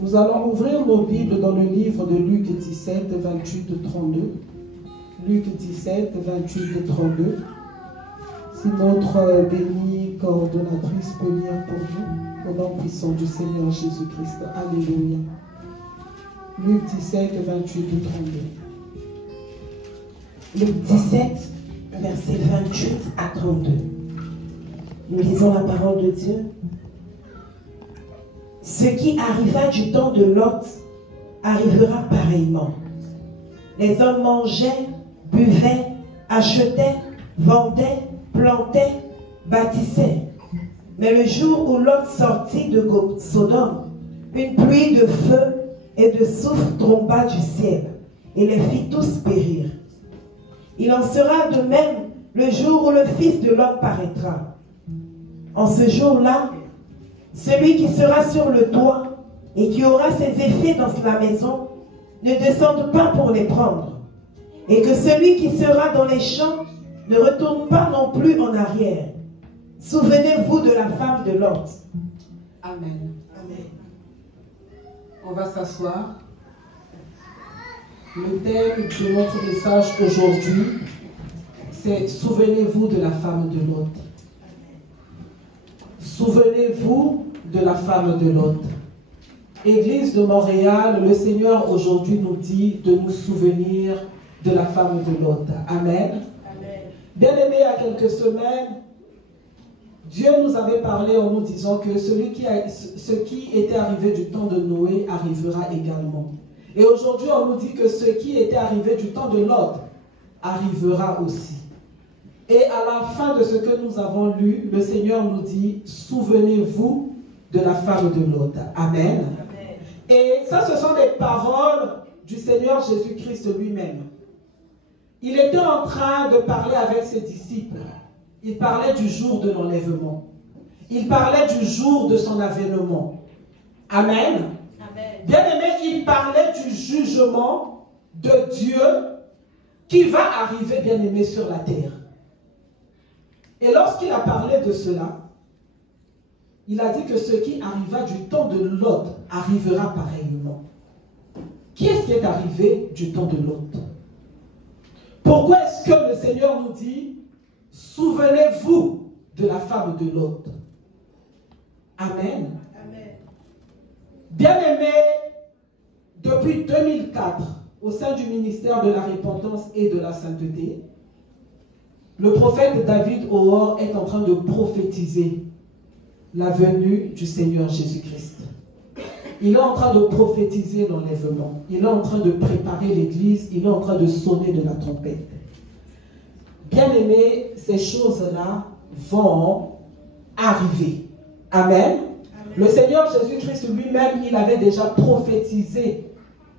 Nous allons ouvrir nos Bibles dans le livre de Luc 17, 28, 32. Luc 17, 28, 32. Si notre bénie coordonnatrice peut lire pour nous, au nom puissant du Seigneur Jésus-Christ. Alléluia. Luc 17, 28, 32. Luc 17, versets 28 à 32. Nous lisons la parole de Dieu. Ce qui arriva du temps de Lot arrivera pareillement. Les hommes mangeaient, buvaient, achetaient, vendaient, plantaient, bâtissaient. Mais le jour où Lot sortit de Sodome, une pluie de feu et de soufre tomba du ciel et les fit tous périr. Il en sera de même le jour où le Fils de l'homme paraîtra. En ce jour-là, celui qui sera sur le toit et qui aura ses effets dans la maison ne descende pas pour les prendre. Et que celui qui sera dans les champs ne retourne pas non plus en arrière. Souvenez-vous de la femme de Lot. Amen. Amen. On va s'asseoir. Le thème de notre message aujourd'hui, c'est « Souvenez-vous de la femme de Lot ». Souvenez-vous de la femme de Lot. Église de Montréal, le Seigneur aujourd'hui nous dit de nous souvenir de la femme de Lot. Amen. Amen. Bien-aimés, il y a quelques semaines, Dieu nous avait parlé en nous disant que ce qui était arrivé du temps de Noé arrivera également. Et aujourd'hui, on nous dit que ce qui était arrivé du temps de Lot arrivera aussi. Et à la fin de ce que nous avons lu, le Seigneur nous dit, souvenez-vous de la femme de Lot. Amen. Amen. Et ça, ce sont des paroles du Seigneur Jésus-Christ lui-même. Il était en train de parler avec ses disciples. Il parlait du jour de l'enlèvement. Il parlait du jour de son avènement. Amen. Amen. Bien-aimé, il parlait du jugement de Dieu qui va arriver, bien-aimé, sur la terre. Et lorsqu'il a parlé de cela, il a dit que ce qui arriva du temps de Lot arrivera pareillement. Qui est-ce qui est arrivé du temps de Lot? Pourquoi est-ce que le Seigneur nous dit « Souvenez-vous de la femme de Lot » Amen. Amen. Bien-aimé, depuis 2004, au sein du ministère de la repentance et de la sainteté, le prophète David O'Or est en train de prophétiser la venue du Seigneur Jésus-Christ. Il est en train de prophétiser l'enlèvement. Il est en train de préparer l'église. Il est en train de sonner de la trompette. Bien-aimés, ces choses-là vont arriver. Amen. Amen. Le Seigneur Jésus-Christ lui-même, il avait déjà prophétisé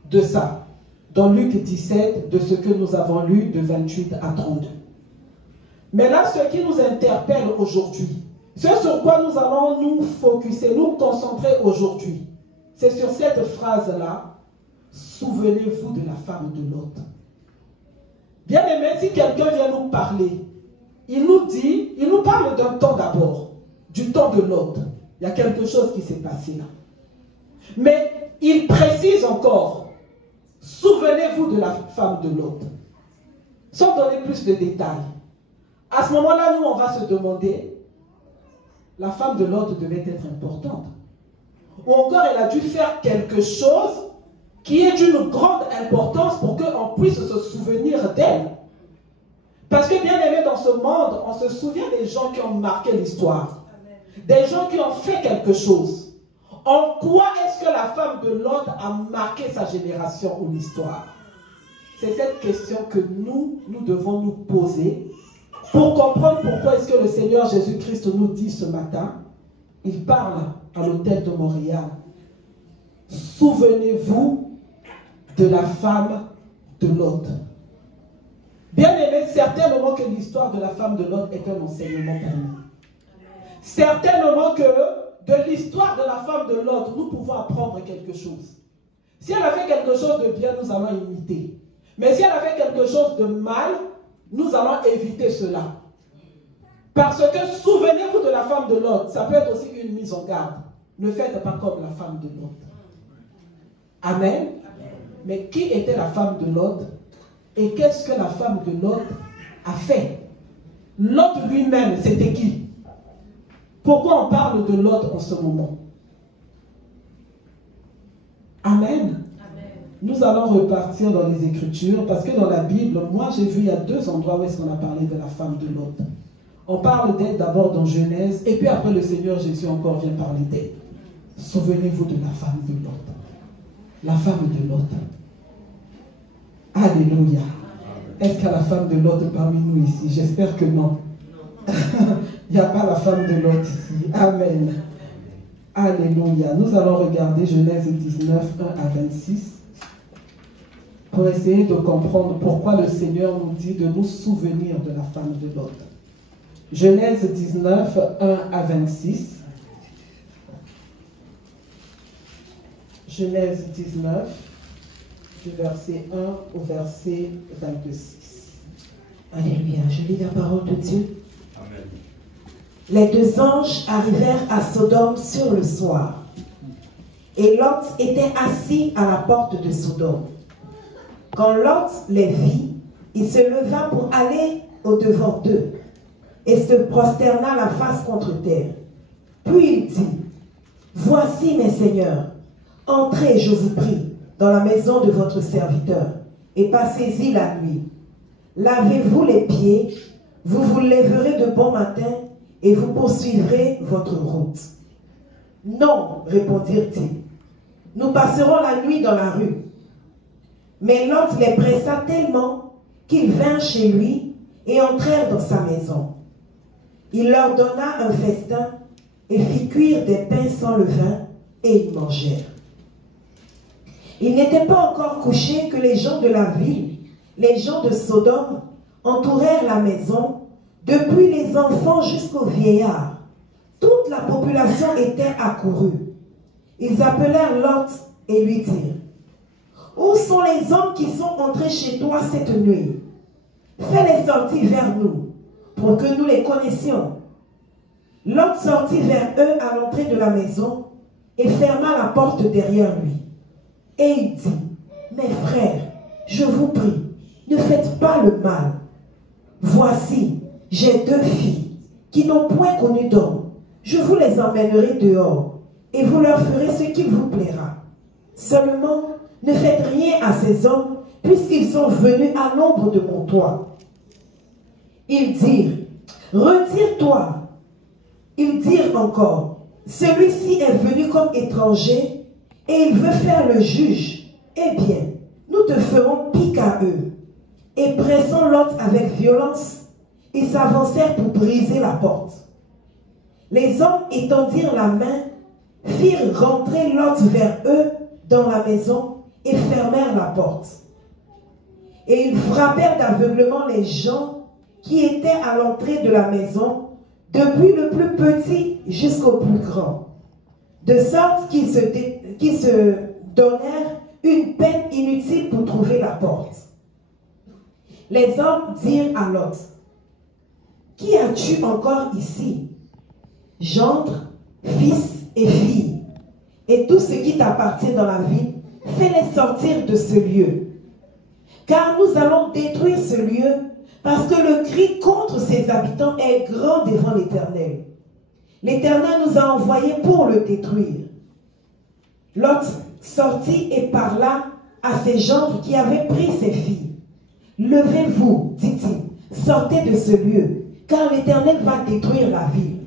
de ça. Dans Luc 17, de ce que nous avons lu de 28 à 32. Mais là, ce qui nous interpelle aujourd'hui, ce sur quoi nous allons nous focuser, nous concentrer aujourd'hui, c'est sur cette phrase-là, souvenez-vous de la femme de Lot. Bien aimé, si quelqu'un vient nous parler, il nous parle d'un temps d'abord, du temps de Lot. Il y a quelque chose qui s'est passé là. Mais il précise encore, souvenez-vous de la femme de Lot. Sans donner plus de détails. À ce moment-là, nous, on va se demander, la femme de Lot devait être importante. Ou encore, elle a dû faire quelque chose qui est d'une grande importance pour qu'on puisse se souvenir d'elle. Parce que, bien aimé, dans ce monde, on se souvient des gens qui ont marqué l'histoire. Des gens qui ont fait quelque chose. En quoi est-ce que la femme de Lot a marqué sa génération ou l'histoire? C'est cette question que nous devons nous poser pour comprendre pourquoi est-ce que le Seigneur Jésus-Christ nous dit ce matin, il parle à l'hôtel de Montréal. Souvenez-vous de la femme de Lot. Bien aimé, certainement que l'histoire de la femme de Lot est un enseignement pour nous. Certainement que de l'histoire de la femme de Lot, nous pouvons apprendre quelque chose. Si elle a fait quelque chose de bien, nous allons imiter. Mais si elle a fait quelque chose de mal, nous allons éviter cela. Parce que souvenez-vous de la femme de Lot, ça peut être aussi une mise en garde. Ne faites pas comme la femme de Lot. Amen. Mais qui était la femme de Lot? Et qu'est-ce que la femme de Lot a fait? Lot lui-même, c'était qui? Pourquoi on parle de Lot en ce moment? Amen. Nous allons repartir dans les Écritures parce que dans la Bible, moi j'ai vu il y a 2 endroits où est-ce qu'on a parlé de la femme de Lot. On parle d'elle d'abord dans Genèse et puis après le Seigneur Jésus encore vient parler d'elle. Souvenez-vous de la femme de Lot. La femme de Lot. Alléluia. Est-ce qu'il y a la femme de Lot parmi nous ici? J'espère que non. Il n'y a pas la femme de Lot ici. Amen. Alléluia. Nous allons regarder Genèse 19, 1 à 26 pour essayer de comprendre pourquoi le Seigneur nous dit de nous souvenir de la femme de Lot. Genèse 19, 1 à 26. Genèse 19, du verset 1 au verset 26. Alléluia. Je lis la parole de Dieu. Amen. Les 2 anges arrivèrent à Sodome sur le soir. Et Lot était assis à la porte de Sodome. Quand Lot les vit, il se leva pour aller au-devant d'eux et se prosterna la face contre terre. Puis il dit, « Voici mes seigneurs, entrez, je vous prie, dans la maison de votre serviteur et passez-y la nuit. Lavez-vous les pieds, vous vous lèverez de bon matin et vous poursuivrez votre route. » « Non, répondirent-ils, nous passerons la nuit dans la rue. » Mais Lot les pressa tellement qu'ils vinrent chez lui et entrèrent dans sa maison. Il leur donna un festin et fit cuire des pains sans levain et ils mangèrent. Il n'était pas encore couché que les gens de la ville, les gens de Sodome, entourèrent la maison, depuis les enfants jusqu'aux vieillards. Toute la population était accourue. Ils appelèrent Lot et lui dirent, « Où sont les hommes qui sont entrés chez toi cette nuit? Fais-les sortir vers nous, pour que nous les connaissions. » Lot sortit vers eux à l'entrée de la maison et ferma la porte derrière lui. Et il dit, « Mes frères, je vous prie, ne faites pas le mal. Voici, j'ai 2 filles qui n'ont point connu d'homme. Je vous les emmènerai dehors et vous leur ferez ce qu'il vous plaira. Seulement, ne faites rien à ces hommes puisqu'ils sont venus à l'ombre de mon toit. » Ils dirent, « Retire-toi. » Ils dirent encore, « Celui-ci est venu comme étranger et il veut faire le juge. Eh bien, nous te ferons pis qu'à eux. » Et pressant Lot avec violence, ils s'avancèrent pour briser la porte. Les hommes étendirent la main, firent rentrer Lot vers eux dans la maison et fermèrent la porte. Et ils frappèrent d'aveuglement les gens qui étaient à l'entrée de la maison, depuis le plus petit jusqu'au plus grand, de sorte qu'ils se donnèrent une peine inutile pour trouver la porte. Les hommes dirent à Lot, « Qui as-tu encore ici? Gendre, fils et filles, et tout ce qui t'appartient dans la ville, fais-les sortir de ce lieu. Car nous allons détruire ce lieu, parce que le cri contre ses habitants est grand devant l'Éternel. L'Éternel nous a envoyés pour le détruire. » Lot sortit et parla à ses gendres qui avaient pris ses filles. « Levez-vous, dit-il, sortez de ce lieu, car l'Éternel va détruire la ville. »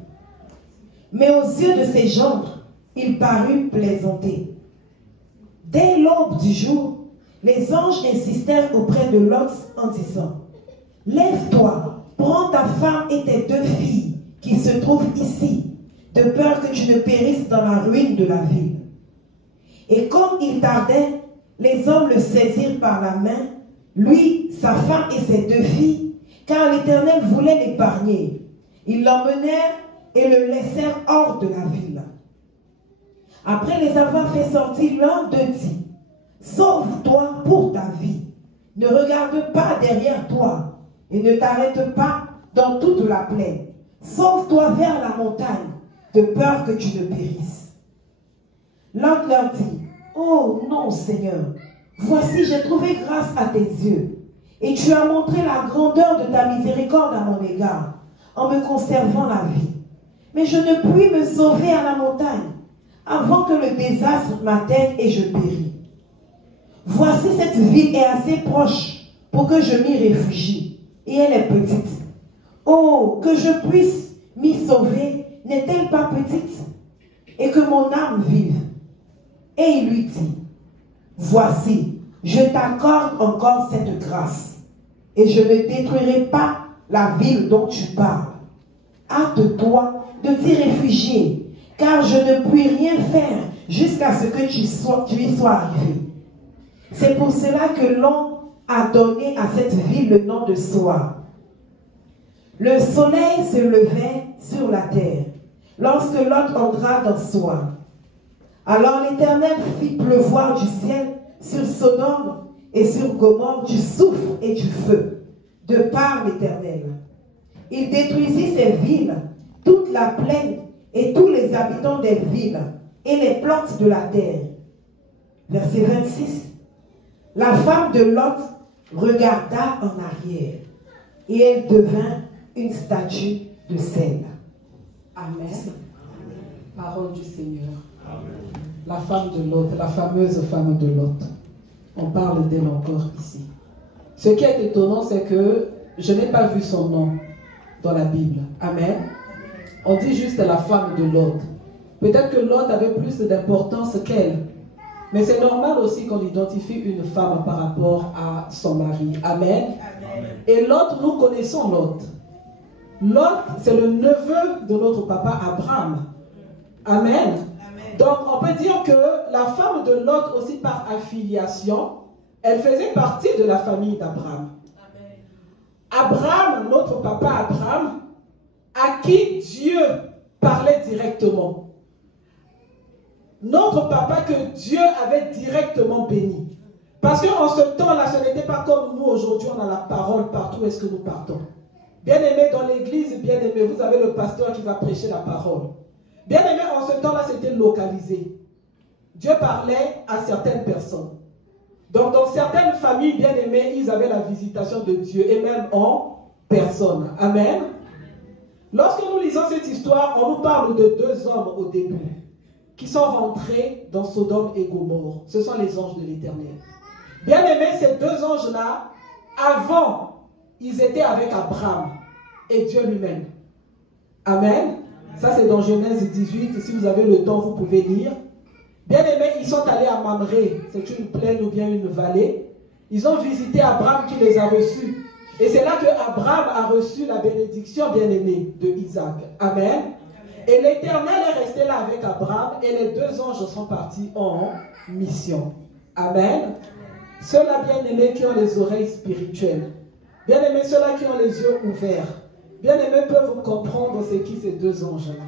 Mais aux yeux de ses gendres, il parut plaisanter. Dès l'aube du jour, les anges insistèrent auprès de Lot en disant, « Lève-toi, prends ta femme et tes 2 filles qui se trouvent ici, de peur que tu ne périsses dans la ruine de la ville. » Et comme il tardait, les hommes le saisirent par la main, lui, sa femme et ses 2 filles, car l'Éternel voulait l'épargner. Ils l'emmenèrent et le laissèrent hors de la ville. Après les avoir fait sortir, l'un d'eux dit, « Sauve-toi pour ta vie, ne regarde pas derrière toi et ne t'arrête pas dans toute la plaine. Sauve-toi vers la montagne, de peur que tu ne périsses. » L'un leur dit, « Oh non, Seigneur, voici, j'ai trouvé grâce à tes yeux, et tu as montré la grandeur de ta miséricorde à mon égard, en me conservant la vie. Mais je ne puis me sauver à la montagne, avant que le désastre m'atteigne et je péris. Voici, cette ville est assez proche pour que je m'y réfugie, et elle est petite. Oh, que je puisse m'y sauver, n'est-elle pas petite? Et que mon âme vive. Et il lui dit, voici, je t'accorde encore cette grâce, et je ne détruirai pas la ville dont tu parles. Hâte-toi de t'y réfugier, car je ne puis rien faire jusqu'à ce que tu y sois arrivé. C'est pour cela que l'on a donné à cette ville le nom de Soar. Le soleil se levait sur la terre, lorsque Lot entra dans Soar. Alors l'Éternel fit pleuvoir du ciel sur Sodome et sur Gomorrhe du soufre et du feu, de par l'Éternel. Il détruisit ces villes, toute la plaine et tous les habitants des villes et les plantes de la terre. Verset 26. La femme de Lot regarda en arrière et elle devint une statue de sel. Amen. Parole du Seigneur. Amen. La femme de Lot, la fameuse femme de Lot. On parle d'elle encore ici. Ce qui est étonnant, c'est que je n'ai pas vu son nom dans la Bible. Amen. On dit juste la femme de Lot. Peut-être que Lot avait plus d'importance qu'elle. Mais c'est normal aussi qu'on identifie une femme par rapport à son mari. Amen. Amen. Et Lot, nous connaissons Lot. Lot, c'est le neveu de notre papa Abraham. Amen. Amen. Donc, on peut dire que la femme de Lot aussi par affiliation, elle faisait partie de la famille d'Abraham. Abraham, notre papa Abraham, à qui Dieu parlait directement. Notre papa que Dieu avait directement béni. Parce qu'en ce temps-là, ce n'était pas comme nous aujourd'hui, on a la parole partout où est-ce que nous partons. Bien-aimé dans l'église, bien-aimé, vous avez le pasteur qui va prêcher la parole. Bien-aimé, en ce temps-là, c'était localisé. Dieu parlait à certaines personnes. Donc, dans certaines familles, bien-aimées, ils avaient la visitation de Dieu, et même en personne. Amen. Lorsque nous lisons cette histoire, on nous parle de deux hommes au début, qui sont rentrés dans Sodome et Gomorrhe. Ce sont les anges de l'Éternel. Bien-aimés, ces deux anges-là, avant, ils étaient avec Abraham et Dieu lui-même. Amen. Ça, c'est dans Genèse 18. Si vous avez le temps, vous pouvez lire. Bien-aimés, ils sont allés à Mamré. C'est une plaine ou bien une vallée. Ils ont visité Abraham qui les a reçus. Et c'est là que Abraham a reçu la bénédiction, bien-aimée, de Isaac. Amen. Et l'Éternel est resté là avec Abraham et les deux anges sont partis en mission. Amen. Ceux-là, bien-aimés, qui ont les oreilles spirituelles. Bien-aimés, ceux-là qui ont les yeux ouverts. Bien-aimés, peuvent comprendre ce qui ces deux anges-là.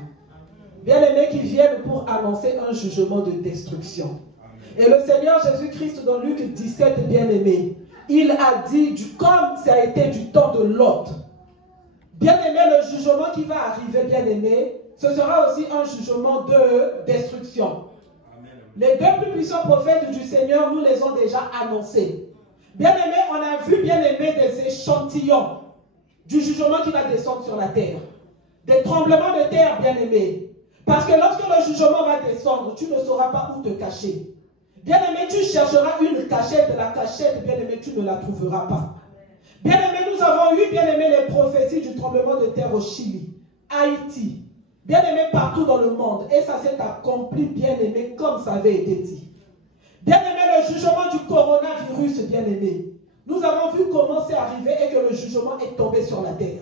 Bien-aimés qui viennent pour annoncer un jugement de destruction. Et le Seigneur Jésus-Christ dans Luc 17, bien-aimé, il a dit, comme ça a été du temps de Lot, bien-aimé, le jugement qui va arriver, bien-aimé, ce sera aussi un jugement de destruction. Les deux plus puissants prophètes du Seigneur nous les ont déjà annoncés. Bien-aimé, on a vu, bien-aimé, des échantillons du jugement qui va descendre sur la terre. Des tremblements de terre, bien-aimé. Parce que lorsque le jugement va descendre, tu ne sauras pas où te cacher. Bien-aimé, tu chercheras une cachette, la cachette, bien-aimé, tu ne la trouveras pas. Bien-aimé, nous avons eu, bien-aimé, les prophéties du tremblement de terre au Chili, Haïti, bien-aimé, partout dans le monde. Et ça s'est accompli, bien-aimé, comme ça avait été dit. Bien-aimé, le jugement du coronavirus, bien-aimé, nous avons vu comment c'est arrivé et que le jugement est tombé sur la terre.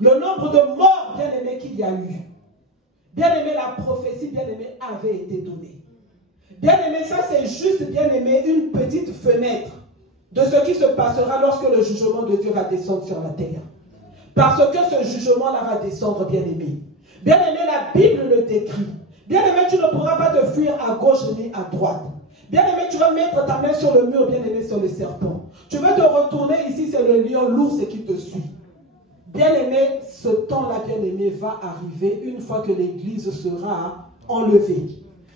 Le nombre de morts, bien-aimé, qu'il y a eu. Bien-aimé, la prophétie, bien-aimé, avait été donnée. Bien-aimé, ça c'est juste, bien-aimé, une petite fenêtre de ce qui se passera lorsque le jugement de Dieu va descendre sur la terre. Parce que ce jugement-là va descendre, bien-aimé. Bien-aimé, la Bible le décrit. Bien-aimé, tu ne pourras pas te fuir à gauche ni à droite. Bien-aimé, tu vas mettre ta main sur le mur, bien-aimé, sur le serpent. Tu vas te retourner, ici c'est le lion, l'ours qui te suit. Bien-aimé, ce temps-là, bien-aimé, va arriver une fois que l'Église sera enlevée.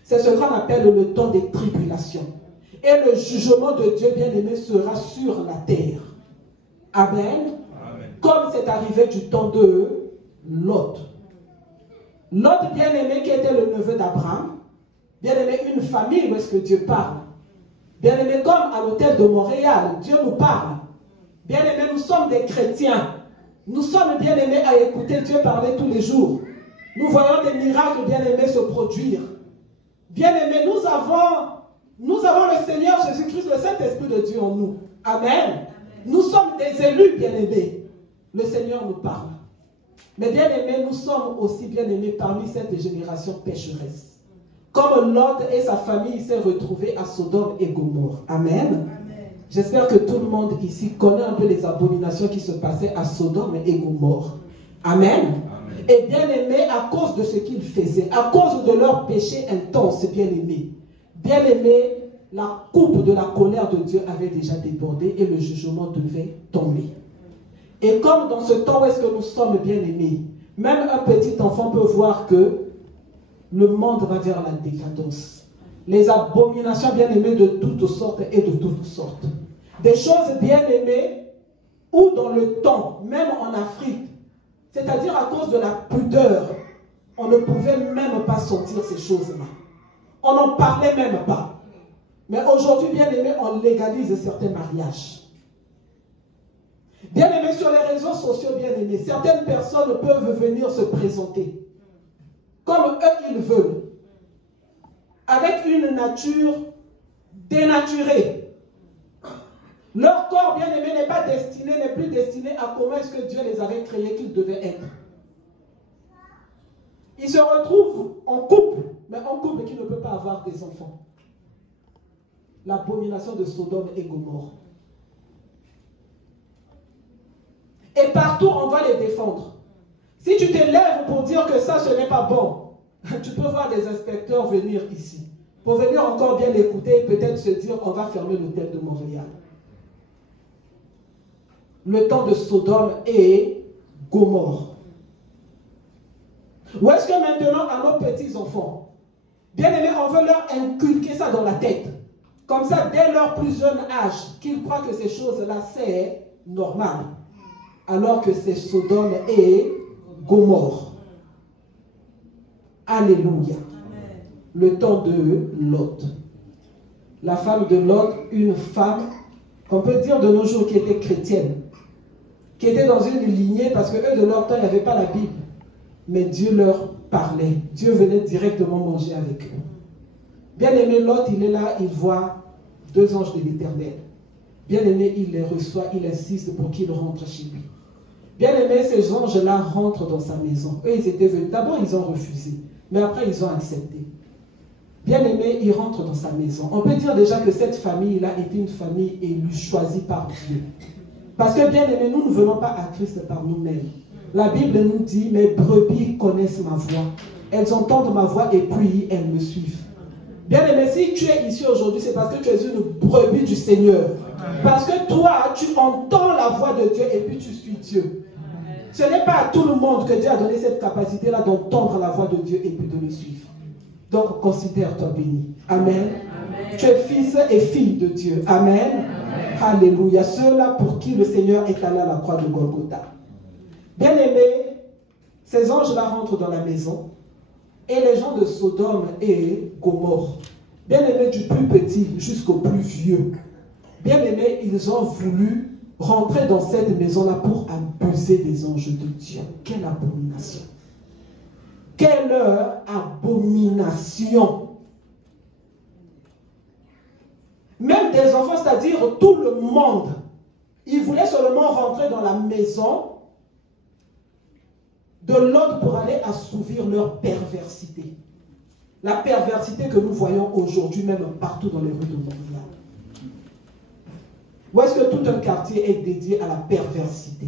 C'est ce qu'on appelle le temps des tribulations. Et le jugement de Dieu bien-aimé sera sur la terre. Amen. Amen. Comme c'est arrivé du temps de Lot. Lot bien-aimé qui était le neveu d'Abraham. Bien-aimé, une famille où est-ce que Dieu parle. Bien-aimé, comme à l'hôtel de Montréal, Dieu nous parle. Bien-aimé, nous sommes des chrétiens. Nous sommes bien-aimés à écouter Dieu parler tous les jours. Nous voyons des miracles bien-aimés se produire. Bien-aimés, nous avons le Seigneur Jésus-Christ, le Saint-Esprit de Dieu en nous. Amen. Amen. Nous sommes des élus bien-aimés. Le Seigneur nous parle. Mais bien-aimés, nous sommes aussi bien-aimés parmi cette génération pécheresse. Comme Lot et sa famille s'est retrouvés à Sodome et Gomorrhe. Amen. J'espère que tout le monde ici connaît un peu les abominations qui se passaient à Sodome et Gomorrhe. Amen. Amen. Et bien-aimés, à cause de ce qu'ils faisaient, à cause de leur péché intense, bien-aimés, la coupe de la colère de Dieu avait déjà débordé et le jugement devait tomber. Et comme dans ce temps où est-ce que nous sommes bien-aimés, même un petit enfant peut voir que le monde va vers la décadence. Les abominations bien-aimées de toutes sortes et de toutes sortes. Des choses bien-aimées où dans le temps, même en Afrique, c'est-à-dire à cause de la pudeur, on ne pouvait même pas sortir ces choses-là. On n'en parlait même pas. Mais aujourd'hui, bien-aimés, on légalise certains mariages. Bien-aimés, sur les réseaux sociaux, bien-aimés, certaines personnes peuvent venir se présenter comme eux ils veulent, avec une nature dénaturée. Leur corps bien-aimé n'est plus destiné à comment est-ce que Dieu les avait créés qu'ils devaient être. Ils se retrouvent en couple, mais en couple qui ne peut pas avoir des enfants. L'abomination de Sodome et Gomorrhe. Et partout, on va les défendre. Si tu t'élèves pour dire que ça, ce n'est pas bon, tu peux voir des inspecteurs venir ici. Pour venir encore bien écouter et peut-être se dire, on va fermer l'hôtel de Montréal. Le temps de Sodome et Gomorrhe. Ou est-ce que maintenant, à nos petits-enfants, bien aimés, on veut leur inculquer ça dans la tête. Comme ça, dès leur plus jeune âge, qu'ils croient que ces choses-là, c'est normal. Alors que c'est Sodome et Gomorrhe. Alléluia. Amen. Le temps de Lot. La femme de Lot, une femme, qu'on peut dire de nos jours qui était chrétienne, qui était dans une lignée, parce que eux de leur temps, il n'y avait pas la Bible. Mais Dieu leur parlait. Dieu venait directement manger avec eux. Bien aimé, Lot, il est là, il voit deux anges de l'Éternel. Bien aimé, il les reçoit, il insiste pour qu'ils rentrent chez lui. Bien aimé, ces anges-là rentrent dans sa maison. Eux, ils étaient venus. D'abord, ils ont refusé. Mais après, ils ont accepté. Bien aimé, ils rentrent dans sa maison. On peut dire déjà que cette famille-là était une famille élue, choisie par Dieu. Parce que, bien aimé, nous ne venons pas à Christ par nous-mêmes. La Bible nous dit, mes brebis connaissent ma voix. Elles entendent ma voix et puis elles me suivent. Bien aimé, si tu es ici aujourd'hui, c'est parce que tu es une brebis du Seigneur. Parce que toi, tu entends la voix de Dieu et puis tu suis Dieu. Ce n'est pas à tout le monde que Dieu a donné cette capacité-là d'entendre la voix de Dieu et puis de le suivre. Donc, considère-toi béni. Amen. Amen. Tu es fils et fille de Dieu. Amen. Amen. Alléluia. Ceux-là pour qui le Seigneur est allé à la croix de Golgotha. Bien aimés, ces anges-là rentrent dans la maison et les gens de Sodome et Gomorrhe, bien aimés du plus petit jusqu'au plus vieux, bien aimés, ils ont voulu rentrer dans cette maison-là pour abuser des anges de Dieu. Quelle abomination! Quelle abomination! Même des enfants, c'est-à-dire tout le monde, ils voulaient seulement rentrer dans la maison de l'autre pour aller assouvir leur perversité. La perversité que nous voyons aujourd'hui, même partout dans les rues de Montréal. Où est-ce que tout un quartier est dédié à la perversité?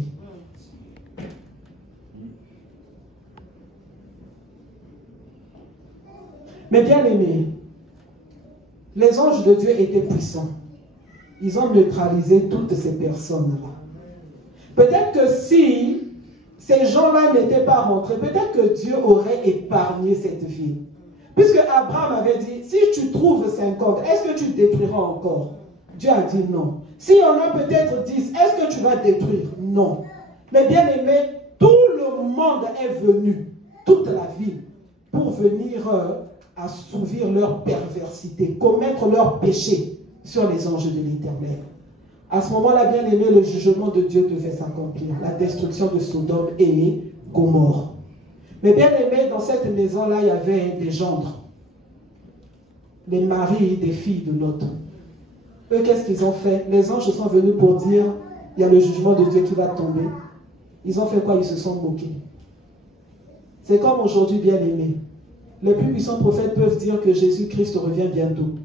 Mais bien aimés, les anges de Dieu étaient puissants. Ils ont neutralisé toutes ces personnes-là. Peut-être que si ces gens-là n'étaient pas rentrés, peut-être que Dieu aurait épargné cette ville. Puisque Abraham avait dit, si tu trouves 50, est-ce que tu détruiras encore? Dieu a dit non. S'il y en a peut-être 10, est-ce que tu vas détruire? Non. Mais bien aimé, tout le monde est venu, toute la ville, pour venir assouvir leur perversité, commettre leur péché sur les anges de l'Éternel. À ce moment-là, bien aimé, le jugement de Dieu devait s'accomplir, la destruction de Sodome et Gomorrhe. Mais bien aimé, dans cette maison-là, il y avait des gendres, les maris des filles de Lot. Eux, qu'est-ce qu'ils ont fait? Les anges sont venus pour dire, il y a le jugement de Dieu qui va tomber. Ils ont fait quoi? Ils se sont moqués. C'est comme aujourd'hui, bien aimé. Les plus puissants prophètes peuvent dire que Jésus-Christ revient bientôt.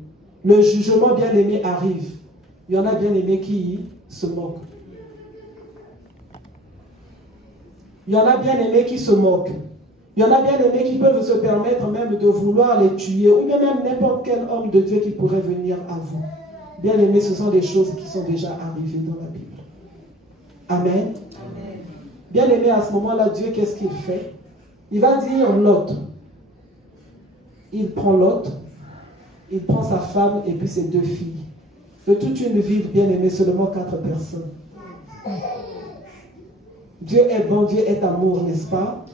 Le jugement, bien aimé, arrive. Il y en a, bien aimé, qui se moquent. Il y en a, bien aimé, qui se moquent. Il y en a, bien aimé, qui peuvent se permettre même de vouloir les tuer, ou bien même n'importe quel homme de Dieu qui pourrait venir à vous. Bien aimé, ce sont des choses qui sont déjà arrivées dans la Bible. Amen. Amen. Bien aimé, à ce moment-là, Dieu, qu'est-ce qu'il fait? Il va dire Lot. Il prend Lot, il prend sa femme et puis ses 2 filles. De toute une ville, bien aimé, seulement 4 personnes. Dieu est bon, Dieu est amour, n'est-ce pas?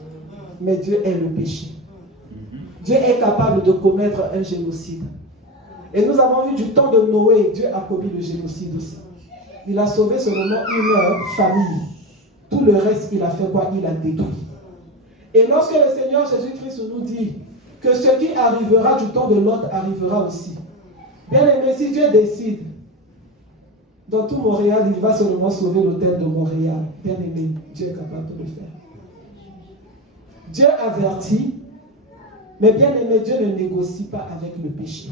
Mais Dieu est le péché. Dieu est capable de commettre un génocide. Et nous avons vu du temps de Noé, Dieu a commis le génocide aussi. Il a sauvé seulement une famille. Tout le reste, il a fait quoi? Il a détruit. Et lorsque le Seigneur Jésus-Christ nous dit que ce qui arrivera du temps de Lot arrivera aussi. Bien aimé, si Dieu décide, dans tout Montréal, il va seulement sauver l'hôtel de Montréal. Bien aimé, Dieu est capable de le faire. Dieu avertit, mais bien aimé, Dieu ne négocie pas avec le péché.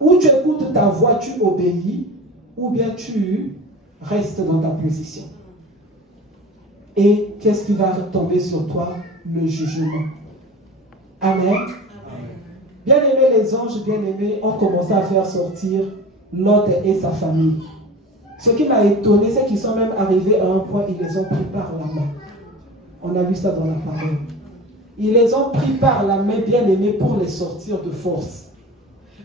Ou tu écoutes ta voix, tu obéis, ou bien tu restes dans ta position. Et qu'est-ce qui va retomber sur toi? Le jugement. Amen. Amen. Bien aimés, les anges bien aimés ont commencé à faire sortir Lot et sa famille. Ce qui m'a étonné, c'est qu'ils sont même arrivés à un point, ils les ont pris par la main. On a vu ça dans la parole. Ils les ont pris par la main, bien aimés, pour les sortir de force.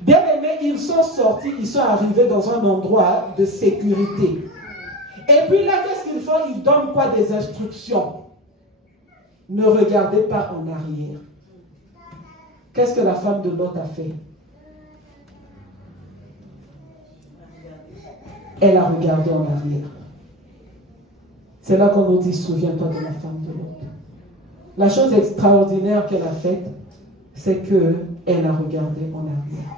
Bien aimés, ils sont sortis, ils sont arrivés dans un endroit de sécurité. Et puis là, qu'est-ce qu'ils font? Ils donnent quoi? Des instructions. Ne regardez pas en arrière. Qu'est-ce que la femme de Lot a fait? Elle a regardé en arrière. C'est là qu'on nous dit, souviens-toi de la femme de Lot. La chose extraordinaire qu'elle a faite, c'est qu'elle a regardé en arrière.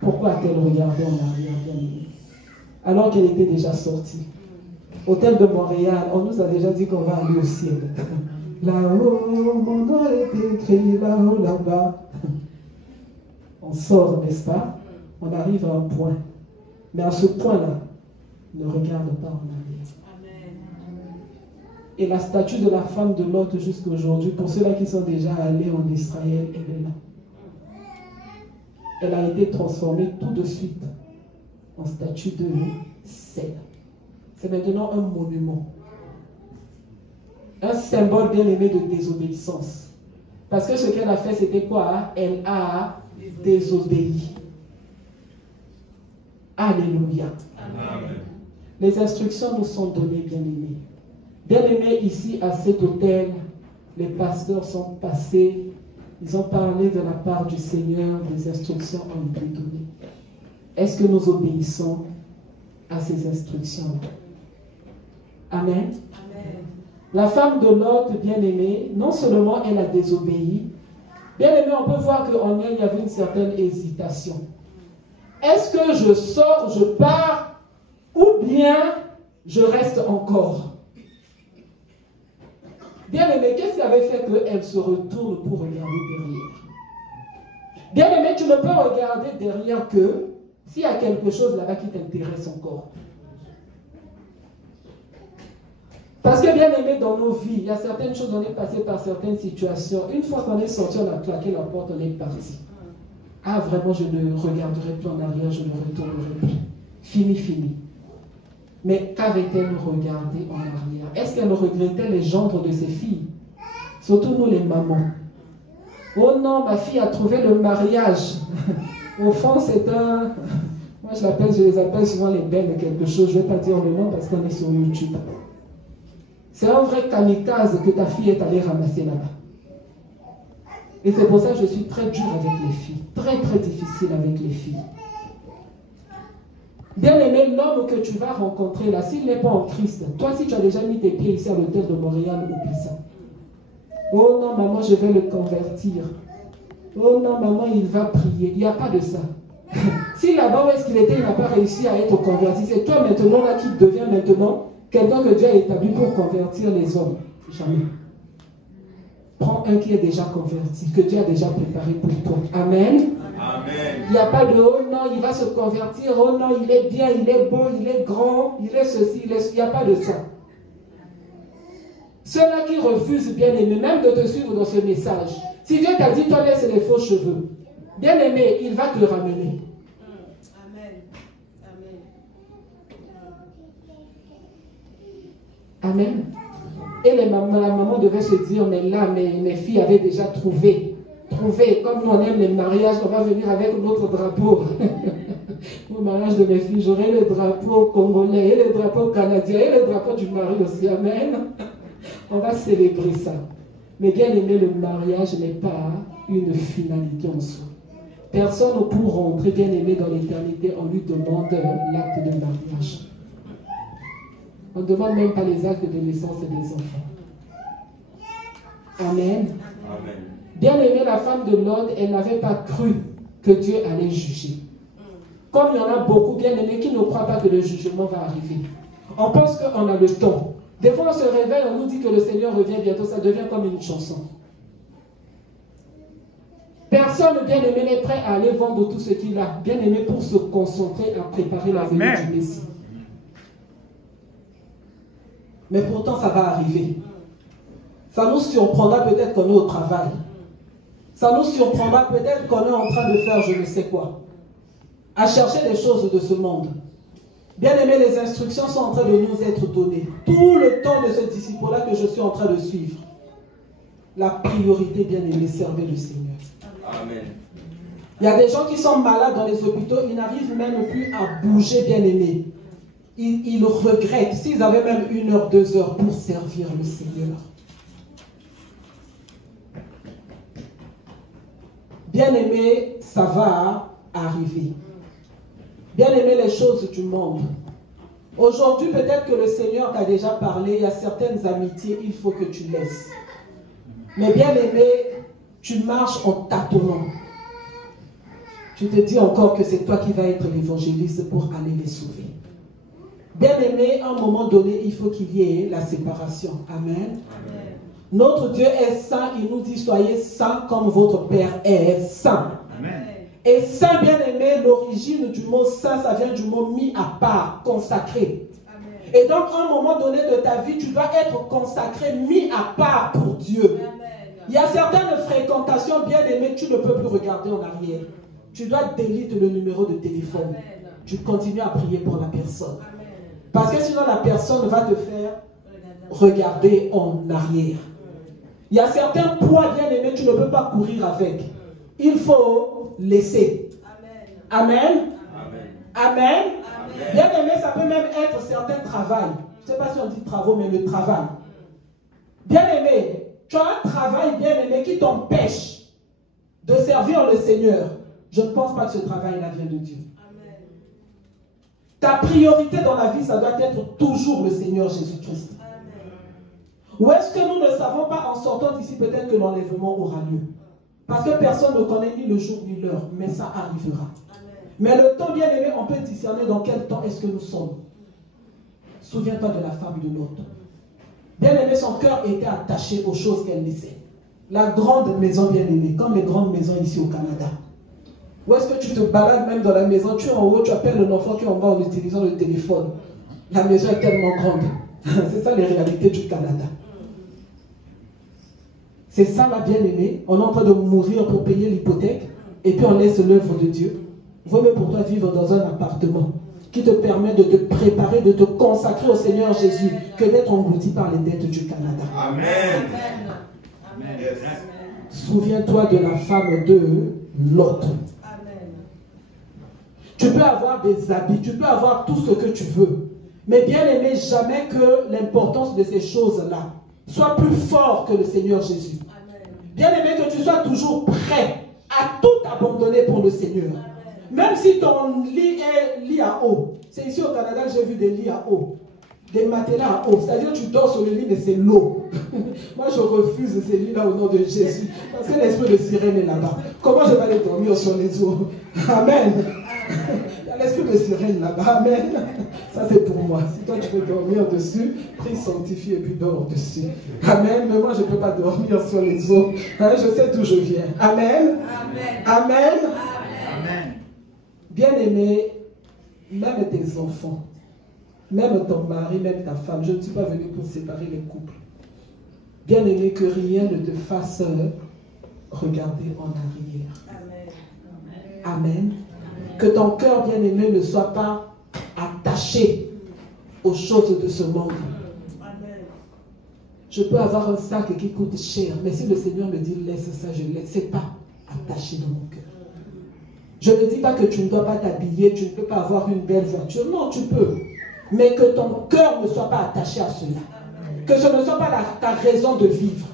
Pourquoi a-t-elle regardé en arrière, bien aimé? Alors qu'elle était déjà sortie. Hôtel de Montréal, on nous a déjà dit qu'on va aller au ciel. Là-haut, mon nom est écrit, là-haut, là-bas. On sort, n'est-ce pas? On arrive à un point. Mais à ce point-là, ne regarde pas en arrière. Amen. Et la statue de la femme de Lot jusqu'à aujourd'hui, pour ceux-là qui sont déjà allés en Israël, elle est là. Elle a été transformée tout de suite en statue de sel. C'est maintenant un monument. Un symbole bien aimé de désobéissance. Parce que ce qu'elle a fait, c'était quoi? Elle a désobéi. Alléluia. Amen. Les instructions nous sont données, bien aimés. Bien aimés, ici à cet hôtel, les pasteurs sont passés. Ils ont parlé de la part du Seigneur, des instructions ont été données. Est-ce que nous obéissons à ces instructions? Amen. Amen. La femme de Lot, bien aimée, non seulement elle a désobéi, bien aimé, on peut voir qu'en elle, il y avait une certaine hésitation. Est-ce que je sors, je pars, ou bien je reste encore? Bien aimé, qu'est-ce qui avait fait qu'elle se retourne pour regarder derrière? Bien aimé, tu ne peux regarder derrière que s'il y a quelque chose là-bas qui t'intéresse encore. Parce que bien aimé, dans nos vies, il y a certaines choses, on est passé par certaines situations. Une fois qu'on est sorti, on a claqué la porte, on est parti. Ah, vraiment, je ne regarderai plus en arrière, je ne retournerai plus. Fini, fini. Mais qu'avait-elle regardé en arrière? Est-ce qu'elle regrettait les gendres de ses filles? Surtout nous, les mamans. Oh non, ma fille a trouvé le mariage. Au fond, c'est un... Moi, je les appelle souvent les belles de quelque chose. Je ne vais pas dire le nom parce qu'on est sur YouTube. C'est un vrai kamikaze que ta fille est allée ramasser là-bas. Et c'est pour ça que je suis très dure avec les filles. Très, très difficile avec les filles. Bien aimé, l'homme que tu vas rencontrer là, s'il n'est pas en Christ, toi, si tu as déjà mis tes pieds ici à l'hôtel de Montréal, oublie ça. Oh non, maman, je vais le convertir. Oh non, maman, il va prier. Il n'y a pas de ça. Si là-bas où est-ce qu'il était, il n'a pas réussi à être converti, c'est toi maintenant là qui deviens maintenant quelqu'un que Dieu a établi pour convertir les hommes. Jamais. Prends un qui est déjà converti, que Dieu a déjà préparé pour toi. Amen. Amen. Il n'y a pas de oh non, il va se convertir, oh non, il est bien, il est beau, il est grand, il est ceci, il n'y a pas de ça. Ceux-là qui refusent, bien aimé, même de te suivre dans ce message, si Dieu t'a dit, toi laisse les faux cheveux, bien aimé, il va te ramener. Amen. Amen. Et la maman devait se dire, mais là, mes filles avaient déjà trouvé, comme nous on aime les mariages, on va venir avec notre drapeau. Au mariage de mes filles, j'aurai le drapeau congolais, et le drapeau canadien, et le drapeau du mari aussi. Amen. On va célébrer ça. Mais bien aimé, le mariage n'est pas une finalité en soi. Personne pour rentrer bien aimé dans l'éternité, on lui demande l'acte de mariage. On ne demande même pas les actes de naissance des enfants. Amen. Amen. Bien aimé, la femme de Lot, elle n'avait pas cru que Dieu allait juger. Comme il y en a beaucoup, bien aimés, qui ne croient pas que le jugement va arriver. On pense qu'on a le temps. Des fois, on se réveille, on nous dit que le Seigneur revient bientôt, ça devient comme une chanson. Personne, bien aimé, n'est prêt à aller vendre tout ce qu'il a, bien aimé, pour se concentrer à préparer la venue du Messie. Mais pourtant, ça va arriver. Ça nous surprendra peut-être qu'on est au travail. Ça nous surprendra peut-être qu'on est en train de faire je ne sais quoi. À chercher les choses de ce monde. Bien aimé, les instructions sont en train de nous être données. Tout le temps de ce disciple-là que je suis en train de suivre. La priorité, bien aimé, servez le Seigneur. Amen. Il y a des gens qui sont malades dans les hôpitaux, ils n'arrivent même plus à bouger, bien aimé. Ils regrettent s'ils avaient même 1 heure, 2 heures pour servir le Seigneur. Bien aimé, ça va arriver. Bien aimé, les choses du monde. Aujourd'hui, peut-être que le Seigneur t'a déjà parlé, il y a certaines amitiés, il faut que tu laisses. Mais bien aimé, tu marches en tâtonnant. Tu te dis encore que c'est toi qui vas être l'évangéliste pour aller les sauver. Bien aimé, à un moment donné, il faut qu'il y ait la séparation. Amen. Amen. Notre Dieu est saint, il nous dit soyez saints comme votre Père est saint. Amen. Et saint, bien aimé, l'origine du mot saint, ça vient du mot mis à part, consacré. Amen. Et donc, à un moment donné de ta vie, tu dois être consacré, mis à part pour Dieu. Amen. Il y a certaines fréquentations, bien aimé, tu ne peux plus regarder en arrière. Tu dois déliter le numéro de téléphone. Amen. Tu continues à prier pour la personne. Amen. Parce que sinon, la personne va te faire regarder en arrière. Il y a certains poids, bien aimés, tu ne peux pas courir avec. Il faut laisser. Amen. Amen. Amen. Amen. Bien aimé, ça peut même être certains travail. Je ne sais pas si on dit travaux, mais le travail. Bien aimé, tu as un travail, bien aimé, qui t'empêche de servir le Seigneur. Je ne pense pas que ce travail-là vient de Dieu. Amen. Ta priorité dans la vie, ça doit être toujours le Seigneur Jésus-Christ. Ou est-ce que nous ne savons pas en sortant d'ici peut-être que l'enlèvement aura lieu? Parce que personne ne connaît ni le jour ni l'heure, mais ça arrivera. Amen. Mais le temps, bien aimé, on peut discerner dans quel temps est-ce que nous sommes. Souviens-toi de la femme de Lot. Bien aimé, son cœur était attaché aux choses qu'elle laissait. La grande maison, bien aimée, comme les grandes maisons ici au Canada. Où est-ce que tu te balades même dans la maison, tu es en haut, tu appelles un enfant qui est en bas en utilisant le téléphone. La maison est tellement grande. C'est ça les réalités du Canada. C'est ça la bien-aimée. On est en train de mourir pour payer l'hypothèque et puis on laisse l'œuvre de Dieu. Vaut mieux pour toi vivre dans un appartement qui te permet de te préparer, de te consacrer au Seigneur Jésus que d'être englouti par les dettes du Canada. Amen. Amen. Yes. Souviens-toi de la femme de Lot. Tu peux avoir des habits, tu peux avoir tout ce que tu veux. Mais bien aimé, jamais que l'importance de ces choses-là soit plus fort que le Seigneur Jésus. Bien aimé, que tu sois toujours prêt à tout abandonner pour le Seigneur. Même si ton lit est lit à eau. C'est ici au Canada que j'ai vu des lits à eau. Des matelas à eau. C'est-à-dire que tu dors sur le lit, mais c'est l'eau. Moi, je refuse ces lits-là au nom de Jésus. Parce que l'esprit de sirène est là-bas. Comment je vais aller dormir sur les eaux? Amen. Il y a l'esprit de sirène là-bas. Amen. Ça, c'est pour moi. Si toi, tu peux dormir dessus, prie, sanctifie et puis dors dessus. Amen. Mais moi, je ne peux pas dormir sur les eaux. Hein, je sais d'où je viens. Amen. Amen. Amen. Amen. Bien-aimé, même tes enfants, même ton mari, même ta femme, je ne suis pas venu pour séparer les couples. Bien-aimé, que rien ne te fasse regarder en arrière. Amen. Amen. Que ton cœur, bien-aimé, ne soit pas attaché aux choses de ce monde. Amen. Je peux avoir un sac qui coûte cher, mais si le Seigneur me dit laisse ça, je ne laisse. C'est pas attaché dans mon cœur. Je ne dis pas que tu ne dois pas t'habiller, tu ne peux pas avoir une belle voiture. Non, tu peux. Mais que ton cœur ne soit pas attaché à cela. Que ce ne soit pas ta raison de vivre.